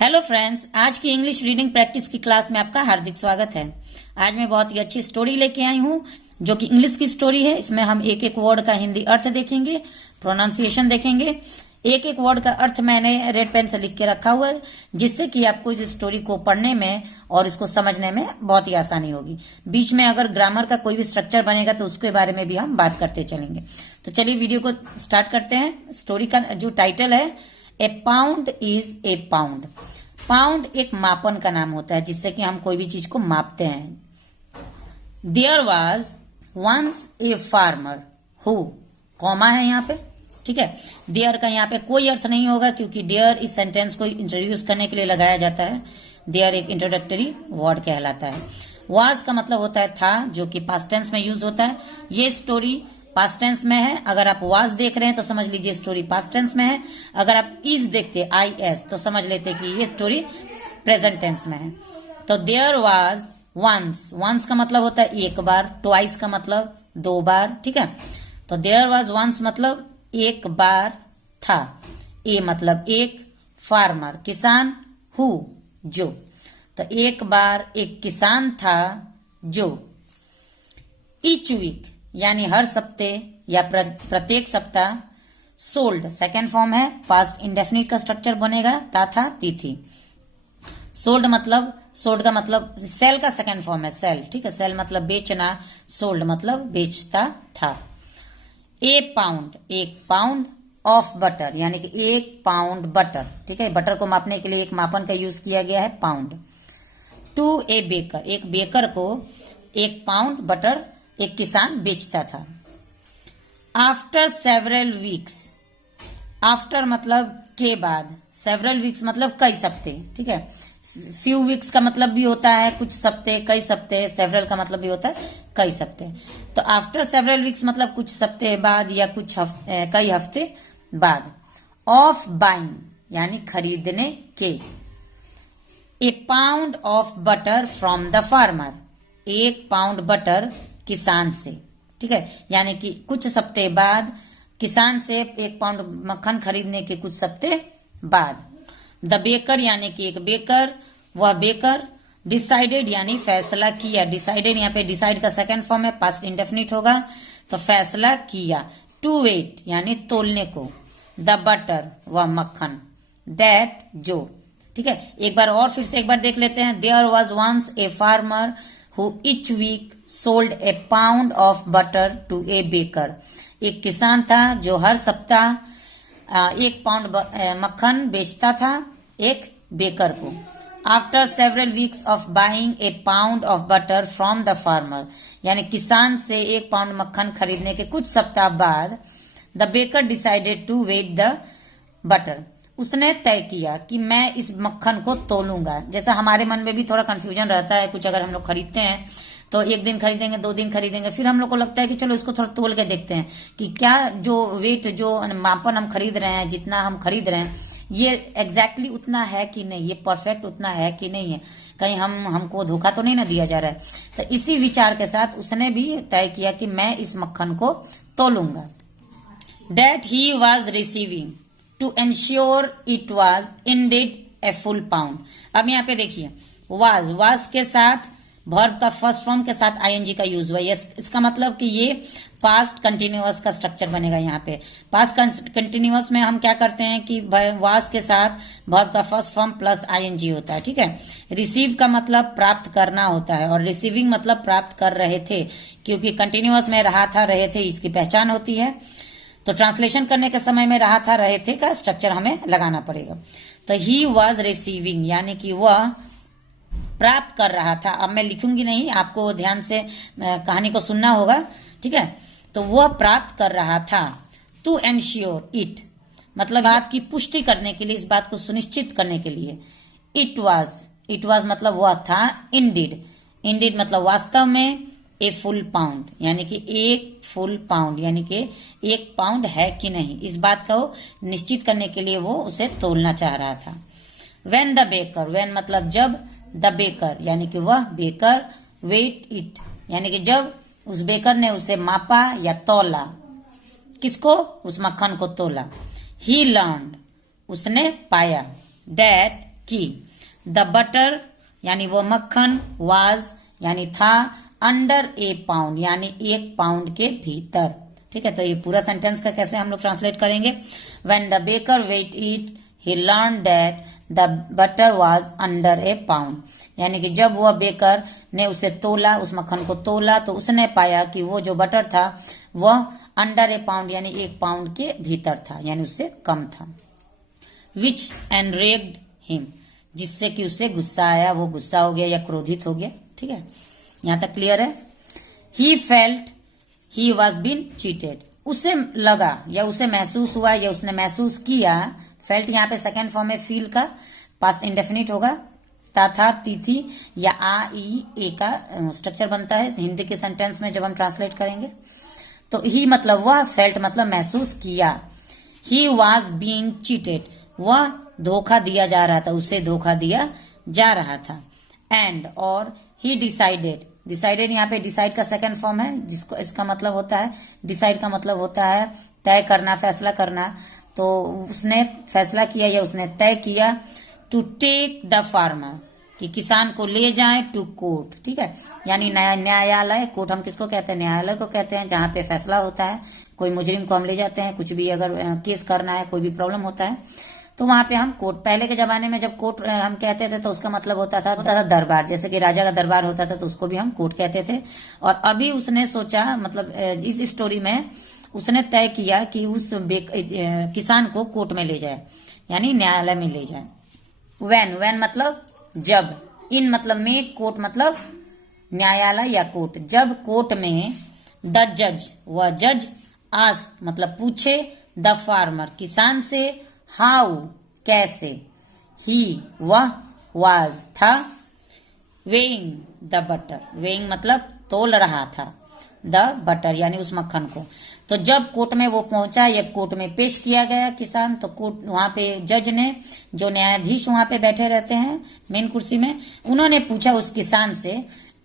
Hello friends, आज की English reading practice की क्लास में आपका हार्दिक स्वागत है। आज मैं बहुत ही अच्छी स्टोरी लेके आई हूँ जो कि इंग्लिश की स्टोरी है। इसमें हम एक एक वर्ड का हिंदी अर्थ देखेंगे, प्रोनाउंसिएशन देखेंगे। एक एक वर्ड का अर्थ मैंने रेड पेन से लिख के रखा हुआ है, जिससे कि आपको इस स्टोरी को पढ़ने में और इसको समझने में बहुत ही आसानी होगी। बीच में अगर ग्रामर का कोई भी स्ट्रक्चर बनेगा तो उसके बारे में भी हम बात करते चलेंगे। तो चलिए वीडियो को स्टार्ट करते हैं। स्टोरी का जो टाइटल है, a pound is a pound. Pound एक मापन का नाम होता है जिससे कि हम कोई भी चीज को मापते हैं। There was once a farmer who, comma है यहाँ पे, ठीक है। देयर का यहाँ पे कोई अर्थ नहीं होगा क्योंकि देयर इस सेंटेंस को इंट्रोड्यूस करने के लिए लगाया जाता है। देयर एक इंट्रोडक्टरी वर्ड कहलाता है। वाज का मतलब होता है था, जो कि पास्ट टेंस में यूज होता है। ये स्टोरी पास्ट टेंस में है। अगर आप वाज देख रहे हैं तो समझ लीजिए स्टोरी पास्ट टेंस में है। अगर आप इज देखते IS तो समझ लेते कि ये स्टोरी प्रेजेंट टेंस में है। तो देयर वाज वंस, वंस का मतलब होता है एक बार, ट्वाइस का मतलब दो बार, ठीक है। तो देयर वाज वंस मतलब एक बार था, ए मतलब एक, फार्मर किसान, हु जो। तो एक बार एक किसान था जो, ईच वीक यानी हर सप्ते या प्रत्येक सप्ताह, सोल्ड सेकेंड फॉर्म है, पास्ट इंडेफिनिट का स्ट्रक्चर बनेगा, था तिथि। सोल्ड का मतलब सेल का सेकेंड फॉर्म है, सेल, ठीक है। सेल मतलब बेचना, सोल्ड मतलब बेचता था। ए पाउंड एक पाउंड ऑफ बटर यानी कि एक पाउंड बटर, ठीक है। बटर को मापने के लिए एक मापन का यूज किया गया है, पाउंड। टू ए बेकर, एक बेकर को एक पाउंड बटर एक किसान बेचता था। आफ्टर सेवरल वीक्स, आफ्टर मतलब के बाद, सेवरल वीक्स मतलब कई सप्ते, ठीक है। फ्यू वीक्स का मतलब भी होता है कुछ सप्ते, कई सप्ते। सेवरल का मतलब भी होता है कई सप्ते। तो आफ्टर सेवरल वीक्स मतलब कुछ सप्ते बाद या कुछ कई हफ्ते बाद। ऑफ बाइंग यानी खरीदने के। A pound of butter from the farmer, एक पाउंड बटर किसान से, ठीक है। यानी कि कुछ सप्ते बाद, किसान से एक पाउंड मक्खन खरीदने के कुछ सप्ते बाद। द बेकर यानी कि एक बेकर, वह बेकर। डिसाइडेड यानी फैसला किया, डिसाइडेड यहाँ पे डिसाइड का सेकेंड फॉर्म है, पास्ट इंडेफिनिट होगा, तो फैसला किया। टू वेट यानी तोलने को। द बटर वह मक्खन। दैट जो, ठीक है। एक बार और फिर से एक बार देख लेते हैं। There was once a farmer who each week sold a pound of butter to a baker। एक किसान था जो हर सप्ताह एक पाउंड मक्खन बेचता था एक बेकर को। After several weeks of buying A pound of butter from the farmer, यानी किसान से एक पाउंड मक्खन खरीदने के कुछ सप्ताह बाद, the baker decided to weigh the butter, उसने तय किया कि मैं इस मक्खन को तोलूंगा। जैसा हमारे मन में भी थोड़ा कंफ्यूजन रहता है, कुछ अगर हम लोग खरीदते हैं तो एक दिन खरीदेंगे, दो दिन खरीदेंगे, फिर हम लोग को लगता है कि चलो इसको थोड़ा तोल के देखते हैं कि क्या जो वेट, जो मापन हम खरीद रहे हैं, जितना हम खरीद रहे हैं, ये एग्जैक्टली उतना है कि नहीं, ये परफेक्ट उतना है कि नहीं है, कहीं हमको धोखा तो नहीं ना दिया जा रहा है। तो इसी विचार के साथ उसने भी तय किया कि मैं इस मक्खन को तोलूंगा। That he was receiving to ensure it was indeed a full pound. अब यहाँ पे देखिए, वाज के साथ वर्ब का फर्स्ट फॉर्म के साथ ING का यूज हुआ। इसका मतलब कि ये पास्ट कंटिन्यूअस का स्ट्रक्चर बनेगा। यहाँ पे पास्ट कंटिन्यूअस में हम क्या करते हैं कि वाज के साथ वर्ब का फर्स्ट फॉर्म प्लस ING होता है, ठीक है। रिसीव का मतलब प्राप्त करना होता है और रिसीविंग मतलब प्राप्त कर रहे थे, क्योंकि कंटिन्यूअस में रहा था रहे थे इसकी पहचान होती है। तो ट्रांसलेशन करने के समय में रहा था रहे थे का स्ट्रक्चर हमें लगाना पड़ेगा। तो ही वॉज रिसीविंग यानी कि वह प्राप्त कर रहा था। अब मैं लिखूंगी नहीं, आपको ध्यान से कहानी को सुनना होगा, ठीक है। तो वह प्राप्त कर रहा था। टू एंश्योर इट मतलब बात की पुष्टि करने के लिए, इस बात को सुनिश्चित करने के लिए। इट वॉज मतलब वह था। इंडीड मतलब वास्तव में। ए फुल पाउंड यानी कि एक फुल पाउंड यानी कि एक पाउंड है कि नहीं, इस बात को निश्चित करने के लिए वो उसे तोलना चाह रहा था। वेन द बेकर, वेन मतलब जब, द बेकर यानी कि वह बेकर, वेट इट यानी कि जब उस बेकर ने उसे मापा या तोला, किसको, उस मक्खन को तोला। ही लर्न्ड उसने पाया, दैट की। द बटर यानी वो मक्खन, वाज यानी था, अंडर ए पाउंड यानी 1 पाउंड के भीतर। ठीक है, तो ये पूरा सेंटेंस का कैसे हम लोग ट्रांसलेट करेंगे। When the baker weigh it he learn that the butter was under a pound, यानी कि जब वह बेकर ने उसे तोला, उस मक्खन को तोला, तो उसने पाया कि वो जो बटर था वह अंडर ए पाउंड यानी 1 पाउंड के भीतर था, यानी उससे कम था। विच एनरेग्ड हिम, जिससे कि उसे गुस्सा आया, वो गुस्सा हो गया या क्रोधित हो गया। ठीक है, यहां तक क्लियर है। He felt he was been cheated, उसे लगा या उसे महसूस हुआ या उसने महसूस किया। फेल्ट यहाँ पे सेकेंड फॉर्म में फील का पास्ट इंडेफिनिट होगा। ता था, तिथि या आ ई ए का स्ट्रक्चर बनता है हिंदी के सेंटेंस में जब हम ट्रांसलेट करेंगे। तो ही मतलब वह, फेल्ट मतलब महसूस किया। ही वॉज बीन चीटेड, वह धोखा दिया जा रहा था, उसे धोखा दिया जा रहा था। एंड और ही डिसाइडेड, डिसाइडेड यहाँ पे डिसाइड का सेकंड फॉर्म है, जिसको इसका मतलब होता है, डिसाइड का मतलब होता है तय करना, फैसला करना। तो उसने फैसला किया या उसने तय किया टू टेक द फार्मर, कि किसान को ले जाए टू कोर्ट। ठीक है, यानी न्यायालय, कोर्ट हम किसको कहते हैं, न्यायालय को कहते हैं, जहां पे फैसला होता है। कोई मुजरिम को हम ले जाते हैं, कुछ भी अगर केस करना है, कोई भी प्रॉब्लम होता है तो वहां पे हम कोर्ट, पहले के जमाने में जब कोर्ट हम कहते थे तो उसका मतलब होता था दरबार, जैसे कि राजा का दरबार होता था तो उसको भी हम कोर्ट कहते थे। और अभी उसने सोचा, मतलब इस स्टोरी में उसने तय किया कि उस किसान को कोर्ट में ले जाए, यानी न्यायालय में ले जाए। वैन मतलब जब, इन मतलब में, कोर्ट मतलब न्यायालय या कोर्ट। जब कोर्ट में द जज, वह जज, आस्क मतलब पूछे, द फार्मर किसान से, हाउ कैसे, ही वह, वाज था, वेइंग द बटर, वेइंग मतलब तोल रहा था, द बटर यानी उस मक्खन को। तो जब कोर्ट में वो पहुंचा या कोर्ट में पेश किया गया किसान, तो कोर्ट वहां पे जज ने, जो न्यायाधीश वहां पे बैठे रहते हैं मेन कुर्सी में, उन्होंने पूछा उस किसान से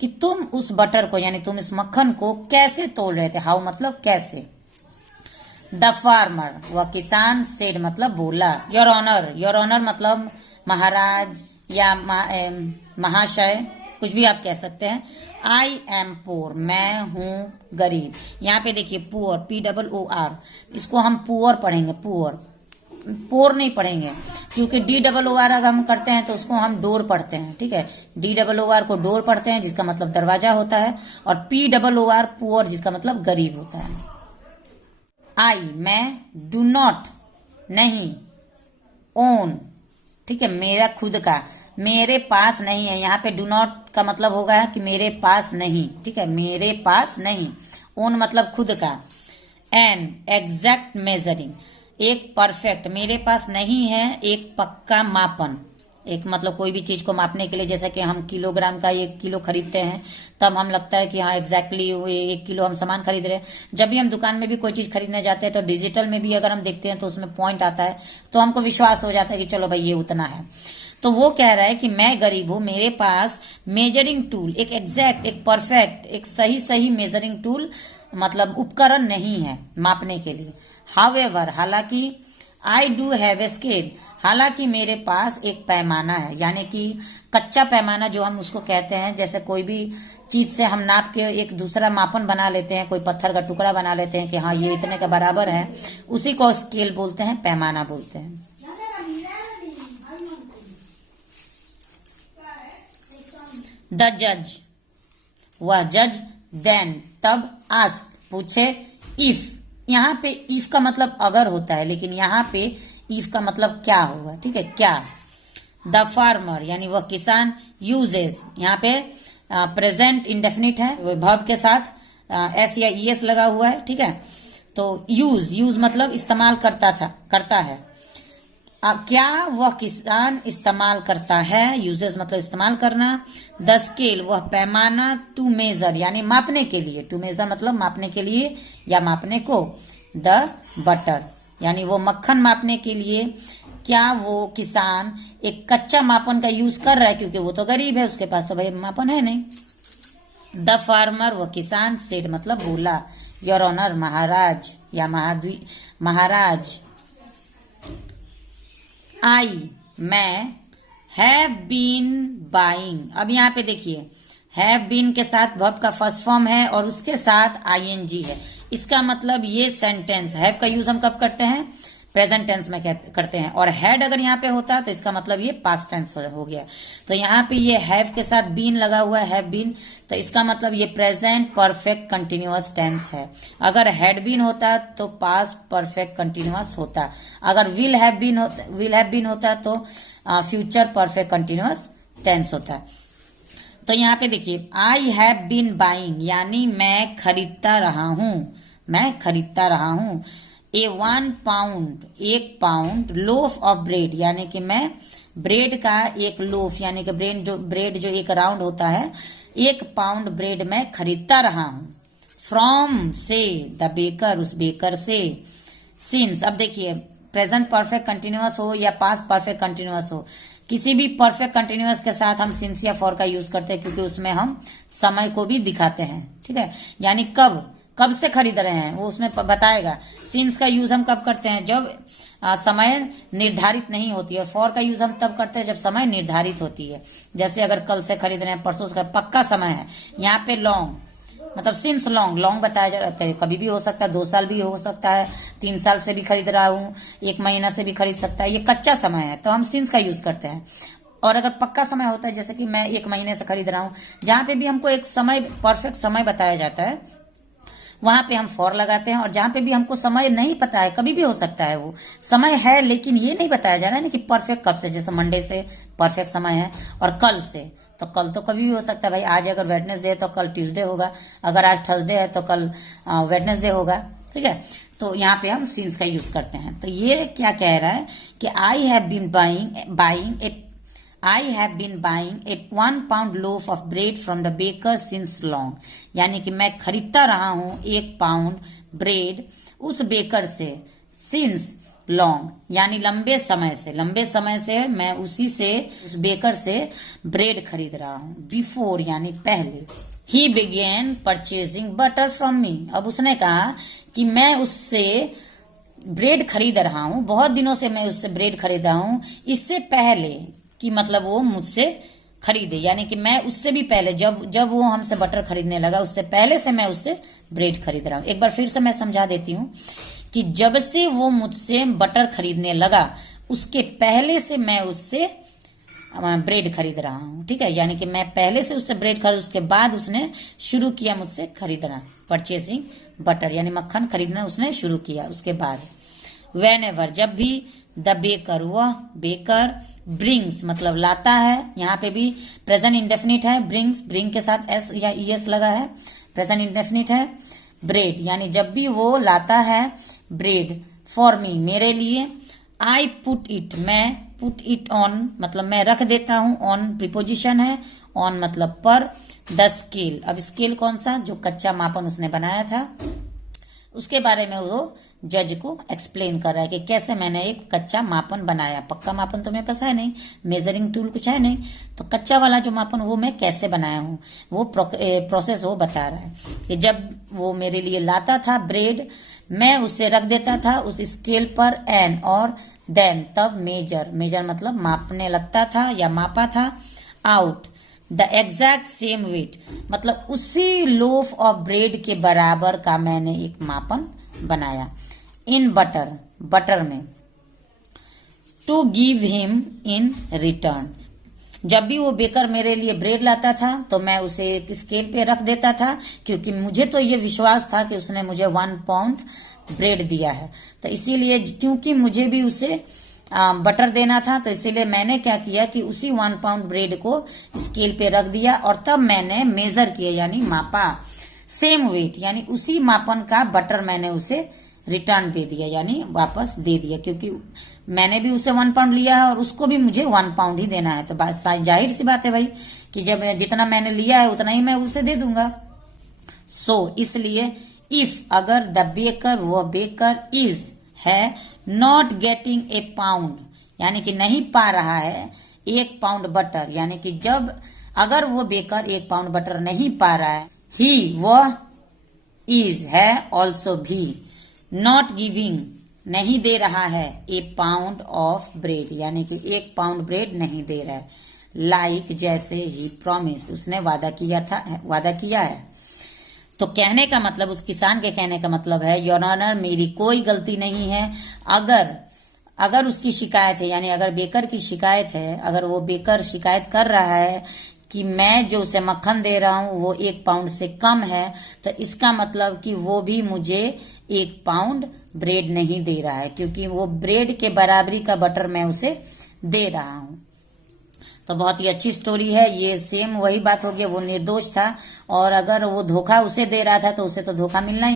कि तुम उस बटर को यानी तुम इस मक्खन को कैसे तोल रहे थे। हाउ मतलब कैसे। द फार्मर वह किसान, सेड मतलब बोला। योर ऑनर, योर ऑनर मतलब महाराज या महाशय, कुछ भी आप कह सकते हैं। आई एम पोर, मैं हूं गरीब। यहाँ पे देखिए पुअर, POOR, इसको हम पुअर पढ़ेंगे, पुअर, पोर नहीं पढ़ेंगे, क्योंकि DOOR अगर हम करते हैं तो उसको हम डोर पढ़ते हैं। ठीक है, DOOR को डोर पढ़ते हैं जिसका मतलब दरवाजा होता है, और POOR पुअर जिसका मतलब गरीब होता है। आई मैं, डू नॉट नहीं, ओन ठीक है मेरा खुद का, मेरे पास नहीं है। यहाँ पे डू नॉट का मतलब होगा कि मेरे पास नहीं। ठीक है, मेरे पास नहीं। ओन मतलब खुद का। एन एग्जैक्ट मेजरिंग, एक परफेक्ट, मेरे पास नहीं है एक पक्का मापन। एक मतलब कोई भी चीज को मापने के लिए, जैसे कि हम किलोग्राम का 1 किलो खरीदते हैं, तब हम लगता है कि हाँ एग्जैक्टली 1 किलो हम सामान खरीद रहे हैं। जब भी हम दुकान में भी कोई चीज खरीदने जाते हैं तो डिजिटल में भी अगर हम देखते हैं तो उसमें पॉइंट आता है, तो हमको विश्वास हो जाता है कि चलो भाई ये उतना है। तो वो कह रहा है कि मैं गरीब हूं, मेरे पास मेजरिंग टूल, एक एग्जैक्ट, एक परफेक्ट, एक सही मेजरिंग टूल मतलब उपकरण नहीं है मापने के लिए। हाउएवर हालांकि, I do have a scale, हालांकि मेरे पास एक पैमाना है, यानी कि कच्चा पैमाना जो हम उसको कहते हैं। जैसे कोई भी चीज से हम नाप के एक दूसरा मापन बना लेते हैं, कोई पत्थर का टुकड़ा बना लेते हैं कि हाँ ये इतने का बराबर है, उसी को स्केल बोलते हैं, पैमाना बोलते हैं। द जज वह जज, देन तब, आस्क पूछे, इफ यहाँ पे इफ का मतलब अगर होता है, लेकिन यहाँ पे इफ का मतलब क्या होगा। ठीक है, क्या। द फार्मर यानी वह किसान, यूजेस यहाँ पे प्रेजेंट इंडेफिनिट है, वर्ब के साथ एस या ईएस लगा हुआ है। ठीक है, तो यूज मतलब इस्तेमाल करता है। क्या वह किसान इस्तेमाल करता है, यूजेस मतलब इस्तेमाल करना। द स्केल वह पैमाना, टू मेजर यानी मापने के लिए, टू मेजर मतलब मापने के लिए या मापने को। द बटर यानी वो मक्खन मापने के लिए। क्या वो किसान एक कच्चा मापन का यूज कर रहा है, क्योंकि वो तो गरीब है, उसके पास तो भाई मापन है नहीं। द फार्मर वह किसान, सेड मतलब बोला। योर ऑनर महाराज या महाराज। आई मैं, हैव बीन बाइंग। अब यहाँ पे देखिए हैव बीन के साथ वर्ब का फर्स्ट फॉर्म है और उसके साथ आईएनजी है। इसका मतलब ये सेंटेंस, हैव का यूज हम कब करते हैं, प्रेजेंट टेंस में करते हैं। और हैड अगर यहाँ पे होता तो इसका मतलब ये पास्ट टेंस हो गया। तो यहाँ पे ये हैव के साथ बीन लगा हुआ है, हैव बीन, तो इसका मतलब ये प्रेजेंट परफेक्ट कंटिन्यूअस टेंस है। अगर हैड बीन होता तो पास्ट परफेक्ट कंटिन्यूअस होता। अगर विल हैव बीन होता तो फ्यूचर परफेक्ट कंटिन्यूअस टेंस होता। तो यहाँ पे देखिए आई हैव बीन बाइंग, यानी मैं खरीदता रहा हूं। ए 1 pound, 1 pound, loaf of bread, यानी कि मैं ब्रेड का एक लोफ यानी कि ब्रेड जो एक राउंड होता है, 1 पाउंड ब्रेड मैं खरीदता रहा हूं। फ्रॉम से, द बेकर, उस बेकर से। सिंस, अब देखिए प्रेजेंट परफेक्ट कंटिन्यूअस हो या पास्ट परफेक्ट कंटिन्यूअस हो, किसी भी परफेक्ट कंटिन्यूअस के साथ हम सिंस या फॉर का यूज करते हैं, क्योंकि उसमें हम समय को भी दिखाते हैं। ठीक है, यानी कब से खरीद रहे हैं वो उसमें बताएगा। सिंस का यूज हम कब करते हैं, जब समय निर्धारित नहीं होती है। फॉर का यूज हम तब करते हैं जब समय निर्धारित होती है। जैसे अगर कल से खरीद रहे हैं, परसों से, पक्का समय है। यहाँ पे लॉन्ग मतलब सिंस लॉन्ग बताया जाता है, कभी भी हो सकता है, 2 साल भी हो सकता है, 3 साल से भी खरीद रहा हूँ, 1 महीना से भी खरीद सकता है। ये कच्चा समय है तो हम सिंस का यूज करते हैं। और अगर पक्का समय होता है, जैसे कि मैं 1 महीने से खरीद रहा हूँ, जहां पे भी हमको एक समय, परफेक्ट समय बताया जाता है, वहां पे हम फॉर लगाते हैं। और जहां पे भी हमको समय नहीं पता है, कभी भी हो सकता है वो समय है, लेकिन ये नहीं बताया जा रहा है ना कि परफेक्ट कब से, जैसे मंडे से परफेक्ट समय है और कल से, तो कल तो कभी भी हो सकता है भाई। आज अगर वेडनेसडे है तो कल ट्यूसडे होगा, अगर आज थर्सडे है तो कल वेडनेसडे होगा। ठीक है, तो यहाँ पे हम सिंस का यूज करते हैं। तो ये क्या कह रहा है कि I have been buying a 1 pound loaf of bread from the baker since long, यानी कि मैं खरीदता रहा हूं 1 पाउंड ब्रेड उस बेकर से, since long यानी लंबे समय से मैं उस बेकर से ब्रेड खरीद रहा हूं। बिफोर यानी पहले। ही began purchasing butter from me, अब उसने कहा कि मैं उससे ब्रेड खरीद रहा हूं, बहुत दिनों से मैं उससे ब्रेड खरीद रहा हूं, इससे पहले कि मतलब वो मुझसे खरीदे, यानी कि मैं उससे भी पहले, जब वो हमसे बटर खरीदने लगा, उससे पहले से मैं उससे ब्रेड खरीद रहा हूं। एक बार फिर से मैं समझा देती हूँ कि जब से वो मुझसे बटर खरीदने लगा, उसके पहले से मैं उससे ब्रेड खरीद रहा हूँ। ठीक है, यानी कि मैं पहले से उससे ब्रेड खरीद, उसके बाद उसने शुरू किया मुझसे खरीदना, परचेसिंग बटर यानी मक्खन खरीदना उसने शुरू किया उसके बाद। Whenever, जब भी, द बेकर, वह बेकर, ब्रिंग्स मतलब लाता है, यहाँ पे भी प्रेजेंट इंडेफिनिट है, ब्रिंग के साथ एस या ईएस लगा है, प्रेजेंट इंडेफिनिट है। ब्रेड यानी जब भी वो लाता है ब्रेड, फॉर मी मेरे लिए। आई पुट इट, मैं, पुट इट ऑन मतलब मैं रख देता हूं, ऑन प्रीपोजिशन है, ऑन मतलब पर। द स्केल, अब स्केल कौन सा, जो कच्चा मापन उसने बनाया था, उसके बारे में वो जज को एक्सप्लेन कर रहा है कि कैसे मैंने एक कच्चा मापन बनाया। पक्का मापन तो मेरे पास है नहीं, मेजरिंग टूल कुछ है नहीं, तो कच्चा वाला जो मापन वो मैं कैसे बनाया हूँ, वो प्रोसेस वो बता रहा है कि जब वो मेरे लिए लाता था ब्रेड, मैं उसे रख देता था उस स्केल पर, एन और देन तब मेजर मतलब मापने लगता था या मापा था, out the exact same weight मतलब उसी लोफ ऑफ ब्रेड के बराबर का मैंने एक मापन बनाया। इन बटर में, to give him in return, जब भी वो बेकर मेरे लिए ब्रेड लाता था तो मैं उसे एक स्केल पे रख देता था, क्योंकि मुझे तो ये विश्वास था कि उसने मुझे 1 पाउंड ब्रेड दिया है, तो इसीलिए क्योंकि मुझे भी उसे बटर देना था, तो इसीलिए मैंने क्या किया कि उसी 1 पाउंड ब्रेड को स्केल पे रख दिया और तब मैंने मेजर किया यानी मापा। सेम वेट यानी उसी मापन का बटर मैंने उसे रिटर्न दे दिया यानी वापस दे दिया, क्योंकि मैंने भी उसे 1 पाउंड लिया है और उसको भी मुझे 1 पाउंड ही देना है। तो जाहिर सी बात है भाई कि जब जितना मैंने लिया है उतना ही मैं उसे दे दूंगा। इसलिए इफ अगर द बेकर, वो बेकर इज है, नॉट गेटिंग ए पाउंड यानी कि नहीं पा रहा है 1 पाउंड बटर, यानी कि जब अगर वो बेकर 1 पाउंड बटर नहीं पा रहा है, ही वह, इज है, ऑल्सो भी, नॉट गिविंग नहीं दे रहा है, ए पाउंड ऑफ ब्रेड, यानी कि 1 पाउंड ब्रेड नहीं दे रहा है। लाइक जैसे ही प्रॉमिस, उसने वादा किया है। तो कहने का मतलब, उस किसान के कहने का मतलब है, योर ऑनर मेरी कोई गलती नहीं है। अगर उसकी शिकायत है, यानी अगर बेकर की शिकायत है, अगर वो बेकर शिकायत कर रहा है कि मैं जो उसे मक्खन दे रहा हूं वो 1 पाउंड से कम है, तो इसका मतलब कि वो भी मुझे 1 पाउंड ब्रेड नहीं दे रहा है, क्योंकि वो ब्रेड के बराबरी का बटर मैं उसे दे रहा हूं। तो बहुत ही अच्छी स्टोरी है ये। सेम वही बात हो गई, वो निर्दोष था और अगर वो धोखा उसे दे रहा था तो उसे तो धोखा मिलना ही